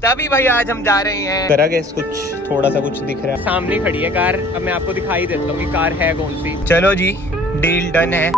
तभी भाई आज हम जा रहे हैं। करा गैस कुछ थोड़ा सा कुछ दिख रहा है, सामने खड़ी है कार। अब मैं आपको दिखाई देता हूँ कि कार है कौन सी। चलो जी, डील डन है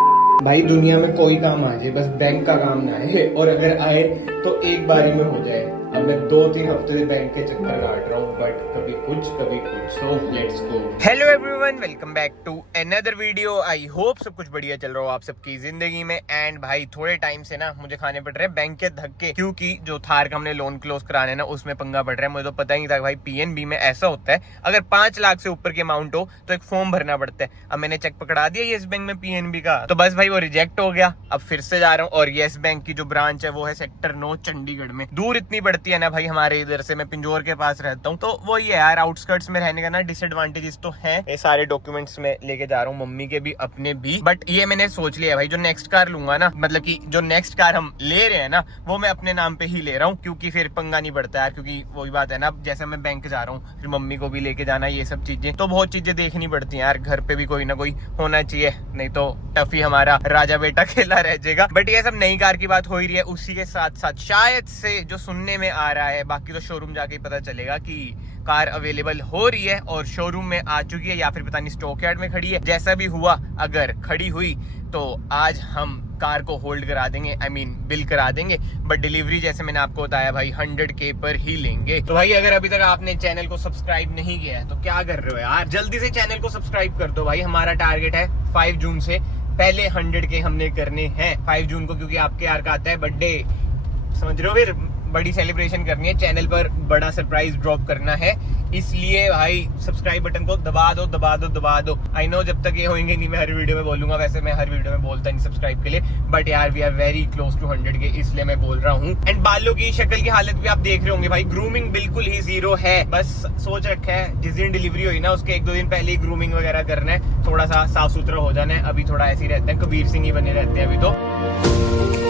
भाई। दुनिया में कोई काम आ जाए, बस बैंक का काम ना आए, और अगर आए तो एक बारी में हो जाए। अब मैं 2-3 हफ्ते से बैंक के चक्कर काट रहा हूँ, बट कभी कुछ कभी कुछ। So let's go. Hello everyone, welcome back to another video. I hope सब कुछ बढ़िया चल रहा हो आप सबकी जिंदगी में। एंड भाई थोड़े टाइम से ना मुझे खाने पड़ रहे हैं बैंक के धक्के, क्योंकि जो थार का हमने लोन क्लोज कराने ना उसमें पंगा पड़ रहा है। मुझे तो पता ही नहीं था भाई पीएनबी में ऐसा होता है, अगर 5 लाख से ऊपर की अमाउंट हो तो एक फॉर्म भरना पड़ता है। अब मैंने चेक पकड़ा दिया येस बैंक में पीएनबी का, तो बस भाई वो रिजेक्ट हो गया। अब फिर से जा रहा हूँ, और येस बैंक की जो ब्रांच है वो है सेक्टर 9 चंडीगढ़ में। दूर इतनी पड़ती है ना भाई हमारे इधर से, मैं पिंजौर के पास रहता हूँ, तो वो ये यार आउटस्कर्ट्स में रहने का ना डिसएडवांटेजेस तो है। ये सारे डॉक्यूमेंट्स में लेके जा रहा हूँ, मम्मी के भी अपने भी। बट ये मैंने सोच लिया भाई, जो नेक्स्ट कार लूंगा ना, मतलब कि जो नेक्स्ट कार हम ले रहे हैं ना, वो मैं अपने नाम पे ही ले रहा हूँ, क्योंकि फिर पंगा नहीं पड़ता यार। क्योंकि वही बात है ना, जैसे मैं बैंक जा रहा हूँ, फिर मम्मी को भी लेके जाना, ये सब चीजें तो बहुत चीजें देखनी पड़ती है यार। घर पे भी कोई ना कोई होना चाहिए, नहीं तो टफी हमारा राजा बेटा खेला रह जाएगा। बट ये सब नई कार की बात हो ही रही है। उसी के साथ साथ शायद से जो सुनने में आ रहा है, बाकी तो शोरूम जाके पता चलेगा कि कार अवेलेबल हो रही है और शोरूम में आ चुकी है, या फिर पता नहीं स्टॉक यार्ड में खड़ी है। जैसा भी हुआ, अगर खड़ी हुई तो आज हम कार को होल्ड करा देंगे, आई मीन बिल करा देंगे। बट डिलीवरी जैसे मैंने आपको बताया भाई 100K पर ही लेंगे। तो भाई अगर अभी तक आपने चैनल को सब्सक्राइब नहीं किया है तो क्या कर रहे हो यार, जल्दी से चैनल को सब्सक्राइब कर दो भाई। हमारा टारगेट है 5 जून से पहले 100K हमने करने हैं 5 जून को, क्योंकि आपके यार का आता है बर्थडे, समझ रहे हो। फिर बड़ी सेलिब्रेशन करनी है, चैनल पर बड़ा सरप्राइज ड्रॉप करना है, इसलिए भाई सब्सक्राइब बटन को दबा दो दबा दो दबा दो। आई नो जब तक ये होंगे नहीं मैं हर वीडियो में बोलूंगा, वैसे मैं हर वीडियो में बोलता नहीं सब्सक्राइब के लिए, बट यार we are very close to 100K, इसलिए मैं बोल रहा हूँ। एंड बालों की शक्ल की हालत भी आप देख रहे होंगे भाई, ग्रूमिंग बिल्कुल ही जीरो है। बस सोच रखा है जिस दिन डिलीवरी हुई ना उसके 1-2 दिन पहले ही ग्रूमिंग वगैरह करना है, थोड़ा सा साफ सुथरा हो जाना है। अभी थोड़ा ऐसे ही रहते हैं, कबीर सिंह ही बने रहते हैं अभी तो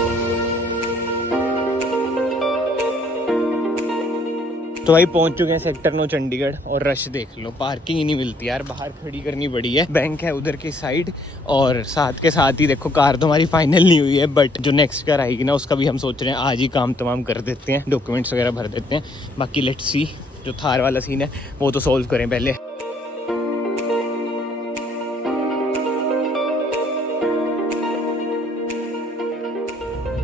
भाई पहुंच चुके हैं सेक्टर 9 चंडीगढ़। और रश देख लो, पार्किंग ही नहीं मिलती यार, बाहर खड़ी करनी पड़ी है। बैंक है उधर की साइड, और साथ के साथ ही देखो कार तो हमारी फाइनल नहीं हुई है, बट जो नेक्स्ट कार आएगी ना उसका भी हम सोच रहे हैं आज ही काम तमाम कर देते हैं, डॉक्यूमेंट्स वगैरह भर देते हैं। बाकी लेट्स सी, जो थार वाला सीन है वो तो सोल्व करें पहले।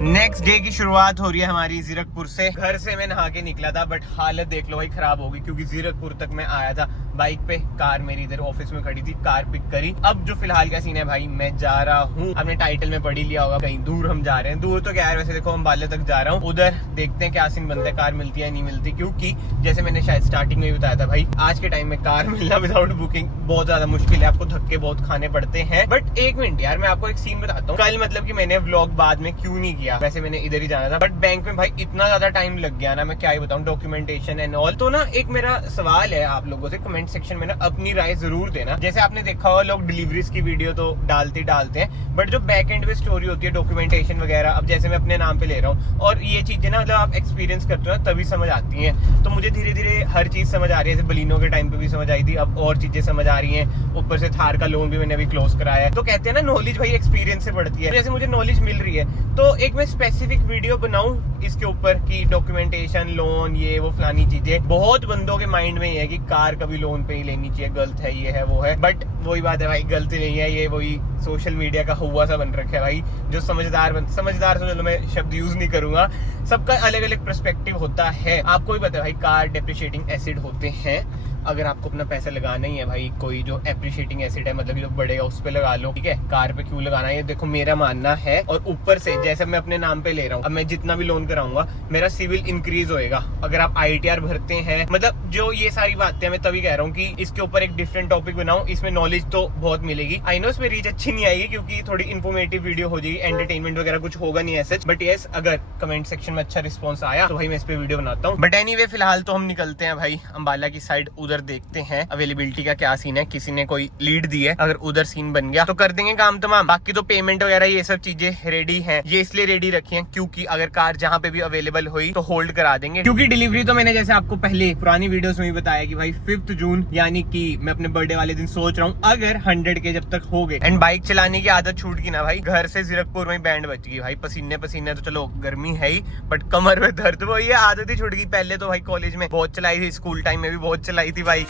नेक्स्ट डे की शुरुआत हो रही है हमारी जीरकपुर से। घर से मैं नहा के निकला था, बट हालत देख लो भाई खराब होगी, क्योंकि जीरकपुर तक मैं आया था बाइक पे, कार मेरी इधर ऑफिस में खड़ी थी, कार पिक करी। अब जो फिलहाल का सीन है भाई, मैं जा रहा हूँ, आपने टाइटल में पढ़ ही लिया होगा, कहीं दूर हम जा रहे हैं। दूर तो क्या है, वैसे देखो अम्बाले तक जा रहा हूँ, उधर देखते हैं क्या सीन बनता है, कार मिलती है नहीं मिलती। क्योंकि जैसे मैंने शायद स्टार्टिंग में भी बताया था भाई, आज के टाइम में कार मिलना विदाउट बुकिंग बहुत ज्यादा मुश्किल है, आपको धक्के बहुत खाने पड़ते हैं। बट एक मिनट यार, मैं आपको एक सीन बताता हूँ। कल मतलब कि मैंने व्लॉग बाद में क्यों नहीं किया, वैसे मैंने इधर ही जाना था, बट बैंक में भाई इतना ज्यादा टाइम लग गया ना, मैं क्या ही बताऊं, डॉक्यूमेंटेशन एंड ऑल। तो ना एक मेरा सवाल है आप लोगों से, कमेंट सेक्शन में ना अपनी राय जरूर देना। जैसे आपने देखा होगा लोग डिलीवरीज की वीडियो तो डालते हैं, बट जो बैक एंड पे स्टोरी होती है, डॉक्यूमेंटेशन वगैरह, अब जैसे मैं अपने नाम पे ले रहा हूँ, और ये चीजें ना मतलब आप एक्सपीरियंस करते हो ना तभी समझ आती हैं। तो मुझे धीरे धीरे हर चीज समझ आ रही है, जैसे बलिनो के टाइम पे भी समझ आई थी, अब और चीजें समझ आ रही हैं। ऊपर से थार का लोन भी मैंने अभी क्लोज कराया है। तो कहते हैं ना नॉलेज भाई एक्सपीरियंस से बढ़ती है, जैसे मुझे नॉलेज मिल रही है, तो एक मैं स्पेसिफिक वीडियो बनाऊं इसके ऊपर कि डॉक्यूमेंटेशन, लोन, ये वो फलानी चीजें। बहुत बंदों के माइंड में ये है कि कार कभी लोन पे ही लेनी चाहिए, गलत है, ये है वो है, बट वही बात है भाई, गलती नहीं है, ये वही सोशल मीडिया का हुआ सा बन रखा है भाई। जो समझदार समझ लो, मैं शब्द यूज नहीं करूंगा, सबका अलग अलग पर्सपेक्टिव होता है। आपको भी पता है भाई कार डेप्रिशिएटिंग एसिड होते हैं, अगर आपको अपना पैसा लगाना ही है भाई, कोई जो एप्रिशिएटिंग एसिड है मतलब जो बढ़ेगा उस पे लगा लो, ठीक है। कार पे क्यों लगाना है, ये देखो मेरा मानना है। और ऊपर से जैसे मैं अपने नाम पे ले रहा हूँ, अब मैं जितना भी लोन कराऊंगा मेरा सिविल इंक्रीज होएगा। अगर आप ITR भरते हैं, मतलब जो ये सारी बातें मैं तभी कह रहा हूँ कि इसके ऊपर एक डिफरेंट टॉपिक बनाऊं, इसमें नॉलेज तो बहुत मिलेगी। आई नो इसमें रीच अच्छी नहीं आएगी, क्योंकि थोड़ी इन्फॉर्मेटिव वीडियो हो जाएगी, एंटरटेनमेंट वगैरह कुछ होगा नहीं ऐसे, बट यस अगर कमेंट सेक्शन में अच्छा रिस्पॉन्स आया तो भाई मैं इस पे वीडियो बनाता हूँ। बट एनीवे फिलहाल तो हम निकलते हैं भाई अम्बाला की साइड, उधर देखते हैं अवेलेबिलिटी का क्या सीन है। किसी ने कोई लीड दी है, अगर उधर सीन बन गया तो कर देंगे काम तमाम। बाकी तो पेमेंट वगैरह ये सब चीजें रेडी हैं, ये इसलिए रेडी रखी हैं क्योंकि अगर कार जहाँ पे भी अवेलेबल हुई तो होल्ड करा देंगे। क्योंकि डिलीवरी तो मैंने जैसे आपको पहले पुरानी वीडियोस में भी बताया कि भाई 5 जून यानी कि मैं अपने बर्थडे वाले दिन सोच रहा हूँ, अगर 100K जब तक हो गए। एंड बाइक बाइक चलाने की आदत छूट गई ना भाई, घर से जीरकपुर में बैंड बच गई भाई। पसीने पसीने तो चलो गर्मी है ही, बट कमर में दर्द वो ये आदत ही छूट गई। पहले तो भाई कॉलेज में बहुत चलाई थी, स्कूल टाइम में भी बहुत चलाई थी बाइक।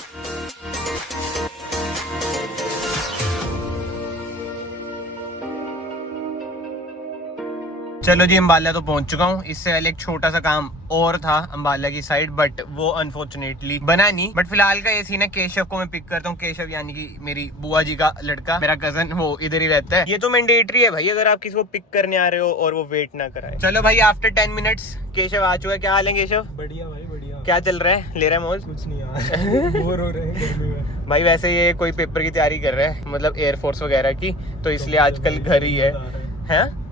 चलो जी अम्बाला तो पहुंच चुका हूँ। इससे पहले एक छोटा सा काम और था अम्बाला की साइड, बट वो अनफॉर्चुनेटली बना नहीं। बट फिलहाल का ये सीन है, केशव को मैं पिक करता हूँ। केशव यानी कि मेरी बुआ जी का लड़का, मेरा कजन, वो इधर ही रहता है। ये तो मैंडेटरी है भाई अगर आप किसी को पिक करने आ रहे हो और वो वेट ना कराए। चलो भाई आफ्टर 10 मिनट्स केशव आ चुका है। क्या हाल है केशव? बढ़िया भाई बढ़िया। क्या चल रहा है? ले रहा है मौज? कुछ नहीं यार, बोर हो रहे हैं गर्मी में। भाई वैसे ये कोई पेपर की तैयारी कर रहा है, मतलब एयरफोर्स वगैरह की, तो इसलिए आजकल घर ही है।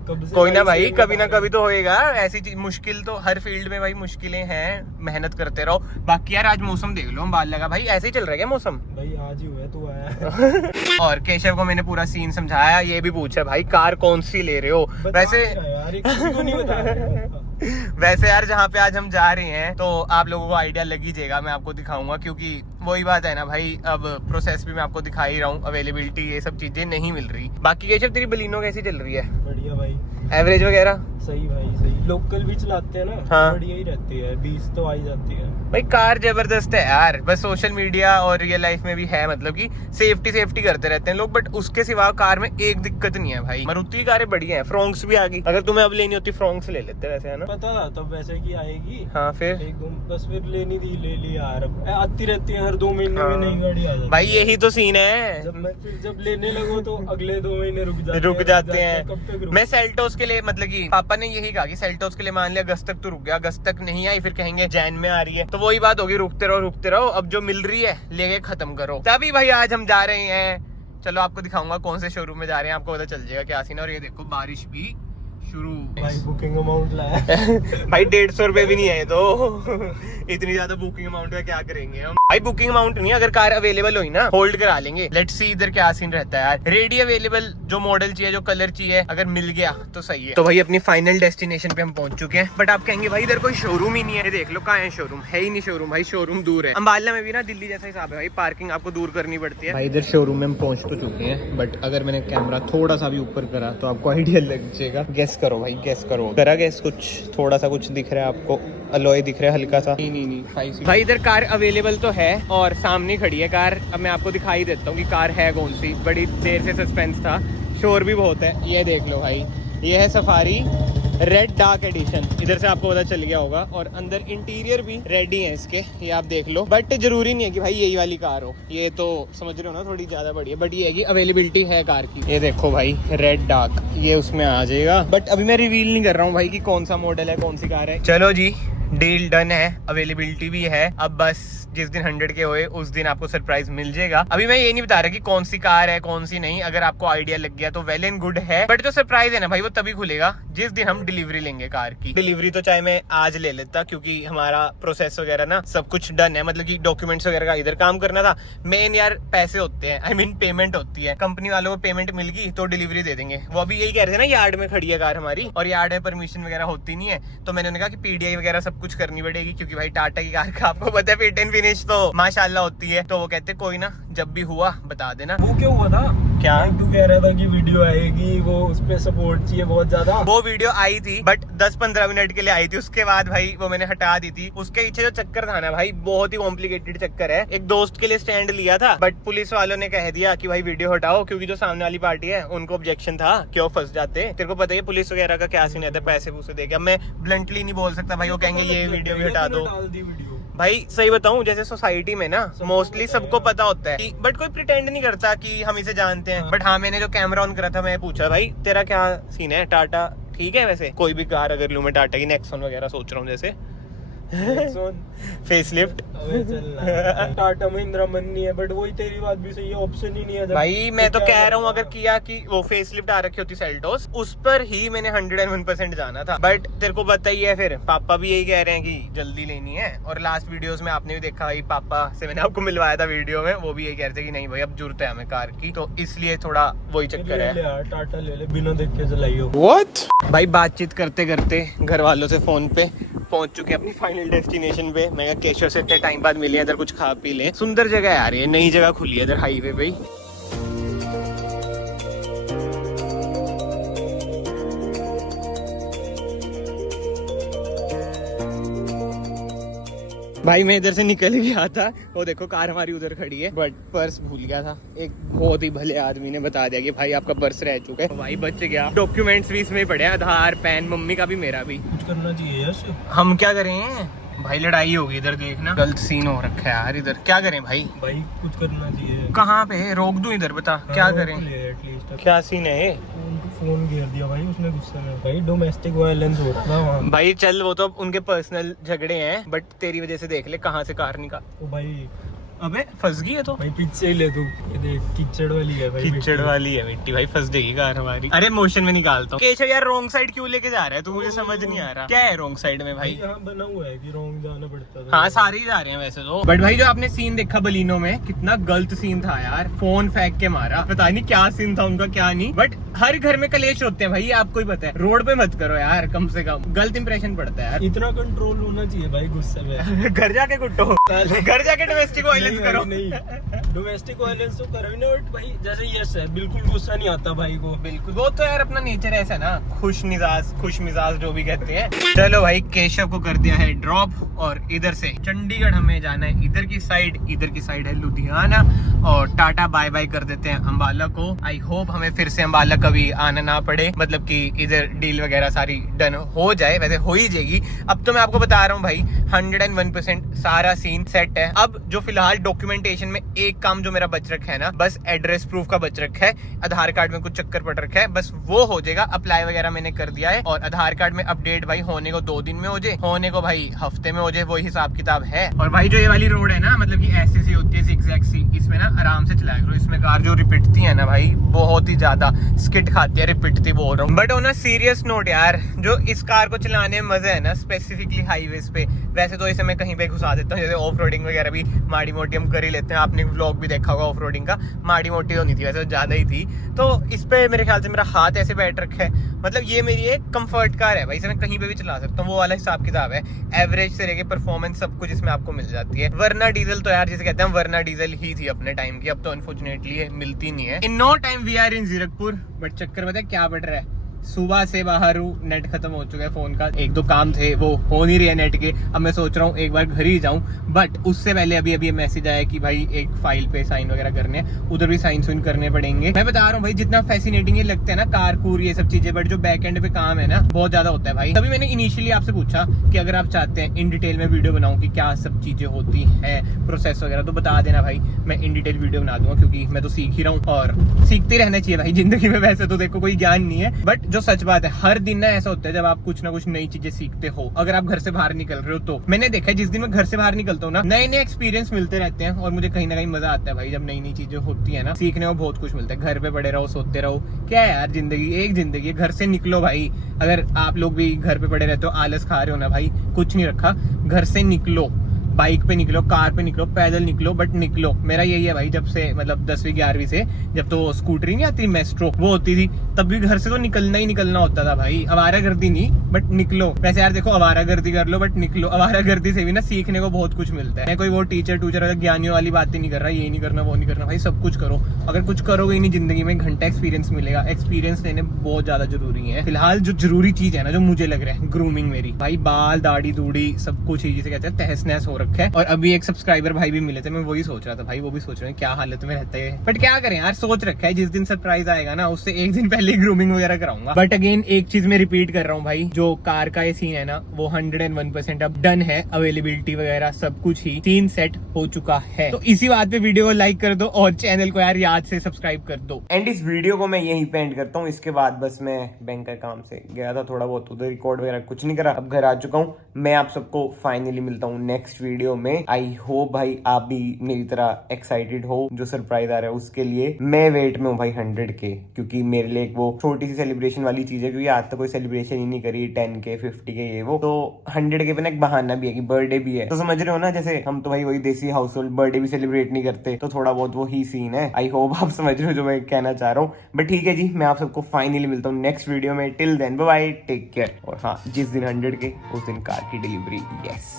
कोई ना भाई, कभी ना कभी तो होएगा। ऐसी चीज मुश्किल तो हर फील्ड में भाई मुश्किलें हैं, मेहनत करते रहो। बाकी यार आज मौसम देख लो अम्बाला का भाई, ऐसे ही चल रहा है क्या मौसम? भाई आज ही हुआ है, तू आया। और केशव को मैंने पूरा सीन समझाया। ये भी पूछा भाई कार कौन सी ले रहे हो? वैसे यार किसी को नहीं बता रहा। वैसे यार जहाँ पे आज हम जा रहे हैं तो आप लोगों को आइडिया लग ही जाएगा, मैं आपको दिखाऊंगा। क्योंकि वही बात है ना भाई, अब प्रोसेस भी मैं आपको दिखा ही रहा हूँ, अवेलेबिलिटी ये सब चीजें नहीं मिल रही। बाकी केशव तेरी बलिनो कैसी चल रही है? बढ़िया भाई। एवरेज वगैरह सही भाई सही। लोकल भी चलाते हैं ना, हाँ। बढ़िया ही रहती है, 20 तो आई जाती है भाई। कार जबरदस्त है यार, बस सोशल मीडिया और रियल लाइफ में भी है, मतलब कि सेफ्टी करते रहते हैं लोग, बट उसके सिवा कार में एक दिक्कत नहीं है भाई। मारुति की कारें बढ़िया है, फ्रोंक्स भी आ गई। अगर तुम्हें अब लेनी होती फ्रोंक्स ले लेते वैसे, है ना? पता था तब वैसे की आएगी। हाँ फिर एक दो बस फिर लेनी थी, ले ली यार। अब आती रहती है हर 2 महीने में नई गाड़ी आ जाती भाई, यही तो सीन है। जब लेने लगो तो अगले 2 महीने रुक जाते हैं। कब तक मैं सेल्टोस के लिए, मतलब कि पापा ने यही कहा कि सेल्टोस के लिए मान लिया अगस्त तक तो रुक गया, अगस्त तक नहीं आई फिर कहेंगे जैन में आ रही है, तो वही बात होगी, रुकते रहो। अब जो मिल रही है लेके खत्म करो। तभी भाई आज हम जा रहे हैं। चलो आपको दिखाऊंगा कौन से शोरूम में जा रहे हैं, आपको पता चल जाएगा क्या सीन है। और ये देखो बारिश भी शुरू। भाई बुकिंग अमाउंट लाया भाई 150 रुपए भी नहीं आए तो इतनी ज्यादा बुकिंग अमाउंट का क्या करेंगे हम? भाई बुकिंग अमाउंट नहीं, अगर कार अवेलेबल हुई ना होल्ड करा लेंगे। लेट्स सी इधर क्या सीन रहता है यार। रेडी अवेलेबल, जो मॉडल चाहिए, जो कलर चाहिए, अगर मिल गया तो सही है। तो भाई अपनी फाइनल डेस्टिनेशन पे हम पहुंच चुके हैं। बट आप कहेंगे भाई इधर कोई शोरूम ही नहीं है। देख लो कहाँ है शोरूम, है ही नहीं शोरूम भाई, शोरूम दूर है। अम्बाला में भी ना दिल्ली जैसा हिसाब है भाई, पार्किंग आपको दूर करनी पड़ती है भाई। इधर शोरूम में हम पहुंच तो चुके हैं, बट अगर मैंने कैमरा थोड़ा सा भी ऊपर करा तो आपको आइडिया लग जाएगा। गेस करो भाई, गेस करो। करा गेस? कुछ थोड़ा सा कुछ दिख रहा है आपको? अलॉय दिख रहा है हल्का सा? नहीं भाई, इधर कार अवेलेबल तो है और सामने खड़ी है कार। अब मैं आपको दिखाई देता हूँ कि कार है कौन सी। बड़ी देर से सस्पेंस था, शोर भी बहुत है। ये देख लो भाई, ये है सफारी रेड डार्क एडिशन। इधर से आपको पता चल गया होगा। और अंदर इंटीरियर भी रेड ही है इसके, ये आप देख लो। बट जरूरी नहीं है कि भाई यही वाली कार हो, ये तो समझ रहे हो ना, थोड़ी ज्यादा बड़ी है। बट ये है कि अवेलेबिलिटी है कार की। ये देखो भाई रेड डार्क, ये उसमें आ जाएगा। बट अभी मैं रिवील नहीं कर रहा हूँ भाई कि कौन सा मॉडल है, कौन सी कार है। चलो जी डील डन है, अवेलेबिलिटी भी है। अब बस जिस दिन 100 के होए उस दिन आपको सरप्राइज मिल जाएगा। अभी मैं ये नहीं बता रहा कि कौन सी कार है कौन सी नहीं, अगर आपको आइडिया लग गया तो वेल एंड गुड है। बट जो सरप्राइज है ना भाई, वो तभी खुलेगा जिस दिन हम डिलीवरी लेंगे कार की। डिलीवरी तो चाहे मैं आज ले लेता, क्योंकि हमारा प्रोसेस वगैरह ना सब कुछ डन है, मतलब कि डॉक्यूमेंट्स वगैरह का इधर काम करना था। मेन यार पैसे होते हैं, आई मीन पेमेंट होती है। कंपनी वालों को पेमेंट मिल गई तो डिलीवरी दे देंगे। वो अभी यही कह रहे थे ना, यार्ड में खड़ी है कार हमारी, और यार्ड में परमिशन वगैरह होती नहीं है। तो मैंने उन्हें कहा कि PDI वगैरह सब कुछ करनी पड़ेगी, क्योंकि भाई टाटा की कार का आपको पता है फिट एंड फिनिश तो माशाल्लाह होती है। तो वो कहते कोई ना, जब भी हुआ बता देना। वो क्या हुआ था? क्या तू कह रहा था कि वीडियो आएगी, वो उस पे सपोर्ट चाहिए बहुत ज्यादा। वो वीडियो आई थी बट 10-15 मिनट के लिए आई थी, उसके बाद भाई वो मैंने हटा दी थी। उसके पीछे जो चक्कर था ना भाई, बहुत ही कॉम्प्लिकेटेड चक्कर है। एक दोस्त के लिए स्टैंड लिया था, बट पुलिस वालों ने कह दिया कि भाई वीडियो हटाओ, क्योंकि जो सामने वाली पार्टी है उनको ऑब्जेक्शन था कि वो फंस जाते। तेरे को पता है पुलिस वगैरह का क्या सीन रहता है, पैसे पूसे देके। अब मैं ब्लंटली नहीं बोल सकता भाई, वो कहेंगे ये वीडियो भी हटा दो। भाई सही बताऊं, जैसे सोसाइटी में ना मोस्टली सबको पता होता है, बट कोई प्रिटेंड नहीं करता कि हम इसे जानते हैं। बट हाँ, मैंने जो कैमरा ऑन करा था, मैं पूछा भाई तेरा क्या सीन है, टाटा ठीक है? वैसे कोई भी कार अगर लूं मैं, टाटा की नेक्सॉन वगैरह सोच रहा हूँ जैसे फेसलिफ्ट। टाटा महिंद्रा मन नहीं है, बट वही तेरी बात भी सही है, ऑप्शन ही नहीं है भाई। मैं तो कह रहा हूँ अगर किया कि वो फेसलिफ्ट आ रखी होती सेल्टोस, उस पर ही मैंने 101% जाना था। बट तेरे को पता ही है, फिर पापा भी यही कह रहे हैं कि जल्दी लेनी है। और लास्ट वीडियोस में आपने भी देखा भाई, पापा से मैंने आपको मिलवाया था वीडियो में, वो भी यही कह रहे थे कि नहीं भाई अब जरूरत है हमें कार की, तो इसलिए थोड़ा वही चक्कर है। टाटा ले ले, बिना देख के चलाइयो। What? भाई बातचीत करते करते घर वालों से फोन पे पहुंच चुके अपनी फाइनल डेस्टिनेशन पे। मैं केशव से इतने टाइम बाद मिले, इधर कुछ खा पी ले। सुंदर जगह है यार, ये नई जगह खुली है इधर हाईवे पे ही। भाई मैं इधर से निकल ही गया था, वो देखो कार हमारी उधर खड़ी है, बट पर्स भूल गया था। एक बहुत ही भले आदमी ने बता दिया कि भाई आपका पर्स रह चुका है। भाई बच गया। डॉक्यूमेंट्स भी इसमें पड़े हैं, आधार, पैन, मम्मी का भी, मेरा भी। कुछ करना चाहिए यश। हम क्या करें भाई, लड़ाई होगी इधर, देखना गलत सीन हो रखा है यार इधर। क्या करें भाई? भाई कुछ करना चाहिए। कहाँ पे रोक दूं इधर, बता क्या करें? एटलीस्ट क्या सीन है? फोन घेर दिया भाई उसने गुस्से में। भाई डोमेस्टिक वायलेंस हो रहा वहाँ। भाई चल वो तो उनके पर्सनल झगड़े हैं, बट तेरी वजह से देख ले कहाँ से कार निकाल। ओ भाई अबे फंस गई है तो भाई पीछे ही ले तू। ये देख कीचड़ वाली है भाई। कीचड़ वाली है मिट्टी, भाई फंस जाएगी कार हमारी। अरे मोशन में निकालता हूँ। केशव यार रॉन्ग साइड क्यों लेके जा रहा है तू? मुझे समझ नहीं आ रहा क्या है रॉन्ग साइड में भाई। यहाँ बना हुआ है कि रॉन्ग जाना पड़ता था। हाँ सारे ही जा रहे हैं वैसे तो, बट भाई जो आपने सीन देखा बलिनो में, कितना गलत सीन था यार। फोन फेंक के मारा, पता नहीं क्या सीन था उनका क्या नहीं, बट हर घर में कलेश होते हैं भाई, आपको ही पता है। रोड पे मत करो यार, कम से कम गलत इंप्रेशन पड़ता है यार। इतना कंट्रोल होना चाहिए भाई गुस्से में। घर जाके कुटो, घर जाके डोमेस्टिक वायलेंस करो। नहीं डोमेस्टिक वायलेंस तो करो ना, बट भाई जैसे यस है बिल्कुल गुस्सा नहीं आता भाई को। बिल्कुल, वो तो यार अपना नेचर ऐसा है ना, खुश मिजाज जो भी कहते हैं। चलो भाई केशव को कर दिया है ड्रॉप, और इधर से चंडीगढ़ हमें जाना है इधर की साइड है लुधियाना, और टाटा बाय बाय कर देते हैं अंबाला को। आई होप हमें फिर से अंबाला कभी आना ना पड़े, मतलब कि इधर डील वगैरह सारी डन हो जाए। वैसे हो ही जाएगी। अब तो मैं आपको बता रहा हूँ भाई 101% सारा सीन सेट है। अब जो फिलहाल डॉक्यूमेंटेशन में एक काम जो मेरा बच रखा है ना, बस एड्रेस प्रूफ का बच रखा है। आधार कार्ड में कुछ चक्कर पड़ रखा है, बस वो हो जाएगा। अप्लाई वगैरह मैंने कर दिया है, और आधार कार्ड में अपडेट भाई होने को 2 दिन में हो जाए, होने को भाई हफ्ते में हो जाए, वही हिसाब किताब है। और भाई जो ये वाली रोड है ना, मतलब कि ऐसी सी होती है zigzag सी, इसमें ना आराम से चलाया करो। इसमें कार जो रिपीटती है ना भाई, बहुत ही ज्यादा स्किट खाती है, रिपीटती बोल रहा हूँ। But on a serious note यार, जो इस कार को चलाने में मजा है ना, स्पेसिफिकली हाईवेज पे, वैसे तो इसे मैं कहीं पे घुसा देता हूँ, जैसे ऑफ रोडिंग वगैरह भी माड़ी मोटी हम कर ही लेते हैं। आपने व्लॉग भी देखा होगा ऑफ रोडिंग का, माड़ी मोटी तो नहीं थी वैसे, ज्यादा ही थी। तो इस पे मेरे ख्याल से मेरा हाथ ऐसे बैठ रखा है, मतलब ये मेरी एक कंफर्ट कार है भाई, इसे मैं कहीं पे भी चला सकता हूँ, वो वाला हिसाब किताब है। एवरेज से लेके परफॉर्मेंस सब कुछ इसमें आपको मिल जाती है। वरना डीजल तो यार जिसे कहते हैं वरना डीजल ही थी अपने टाइम की, अब तो अनफॉर्चुनेटली मिलती नहीं है। In no time we are in Zirakpur, but चक्कर पता है क्या बढ़ रहा है, सुबह से बाहर हूँ, नेट खत्म हो चुका है फोन का। 1-2 काम थे वो हो नहीं रहे नेट के। अब मैं सोच रहा हूँ एक बार घर ही जाऊँ, बट उससे पहले अभी मैसेज आया कि भाई एक फाइल पे साइन वगैरह करने हैं, उधर भी साइन सुइन करने पड़ेंगे। मैं बता रहा हूँ भाई, जितना फैसिनेटिंग ये लगता है ना कार कूर ये सब चीजें, बट जो बैक एंड पे काम है ना बहुत ज्यादा होता है भाई। तभी मैंने इनिशियली आपसे पूछा कि अगर आप चाहते हैं इन डिटेल में वीडियो बनाऊं कि क्या सब चीजें होती है, प्रोसेस वगैरह, तो बता देना भाई, मैं इन डिटेल वीडियो बना दूंगा, क्योंकि मैं तो सीख ही रहा हूँ और सीखते रहना चाहिए भाई जिंदगी में। वैसे तो देखो कोई ज्ञान नहीं है, बट जो सच बात है, हर दिन ना ऐसा होता है जब आप कुछ ना कुछ नई चीजें सीखते हो। अगर आप घर से बाहर निकल रहे हो, तो मैंने देखा है जिस दिन मैं घर से बाहर निकलता हूँ ना, नए नए एक्सपीरियंस मिलते रहते हैं, और मुझे कहीं ना कहीं मजा आता है भाई जब नई नई चीजें होती है ना, सीखने को बहुत कुछ मिलता है। घर पे पड़े रहो, सोते रहो, क्या है यार जिंदगी, एक जिंदगी है, घर से निकलो भाई। अगर आप लोग भी घर पे पड़े रहते हो, आलस खा रहे हो ना भाई, कुछ नहीं रखा, घर से निकलो, बाइक पे निकलो, कार पे निकलो, पैदल निकलो, बट निकलो। मेरा यही है भाई, जब से मतलब 10वीं 11वीं से, जब तो स्कूटरी नहीं आती मेस्ट्रो वो होती थी, तब भी घर से तो निकलना ही निकलना होता था भाई। आवारागर्दी नहीं, बट निकलो। वैसे यार देखो, आवारागर्दी कर लो बट निकलो। आवारागर्दी से भी ना सीखने को बहुत कुछ मिलता है। मैं कोई वो टीचर ज्ञानियों वाली बातें नहीं कर रहा, ये नहीं करना वो नहीं करना भाई, सब कुछ करो। अगर कुछ करोगे ही नहीं जिंदगी में, घंटा एक्सपीरियंस मिलेगा। एक्सपीरियंस लेने बहुत ज्यादा जरूरी है। फिलहाल जो जरूरी चीज है ना, जो मुझे लग रहा है, ग्रूमिंग मेरी भाई, बाल दाढ़ी दूढ़ी सब कुछ ही जिसे कहते हैं तहस नहस हो रखा है। और अभी एक सब्सक्राइबर भाई भी मिले थे, मैं वही सोच रहा था भाई, वो भी सोच रहे हैं क्या हालत में रहते हैं, बट क्या करें यार, सोच रखा है जिस दिन सरप्राइज आएगा ना, उससे एक दिन पहले ग्रूमिंग वगैरह कराऊंगा। बट अगेन एक चीज मैं रिपीट कर रहा हूँ भाई, जो कार का ये सीन है ना, वो 101% अब डन है। अवेलेबिलिटी वगैरह सब कुछ ही सीन सेट हो चुका है। तो इसी बात पे वीडियो को लाइक कर दो, और चैनल को यार याद से सब्सक्राइब कर दो। एंड इस वीडियो को मैं यहीं पे एंड करता हूँ। इसके बाद बस मैं बैंक का काम से गया था थोड़ा बहुत, उधर रिकॉर्ड वगैरह कुछ नहीं करा, अब घर आ चुका हूँ। मैं आप सबको फाइनली मिलता हूँ नेक्स्ट वीडियो में। आई होप भाई आप भी मेरी तरह एक्साइटेड हो, जो सरप्राइज आ रहा है उसके लिए। मैं वेट में हूँ भाई 100K, क्योंकि मेरे लिए एक वो छोटी सी सेलिब्रेशन वाली चीज है, क्योंकि आज तक कोई सेलिब्रेशन ही नहीं करी 10K 50K ये वो। तो 100K पे ना एक बहाना भी है कि बर्थडे भी है, तो समझ रहे हो ना, जैसे हम तो भाई वही देसी हाउस होल्ड बर्थडे भी सेलिब्रेट नहीं करते, तो थोड़ा बहुत वो ही सीन है। आई होप आप समझ रहे हो जो मैं कहना चाह रहा हूँ। बट ठीक है जी, मैं आप सबको फाइनली मिलता हूँ नेक्स्ट वीडियो में। Till then bye bye, take care. और हाँ, जिस दिन 100K उस दिन कार की डिलीवरी। यस।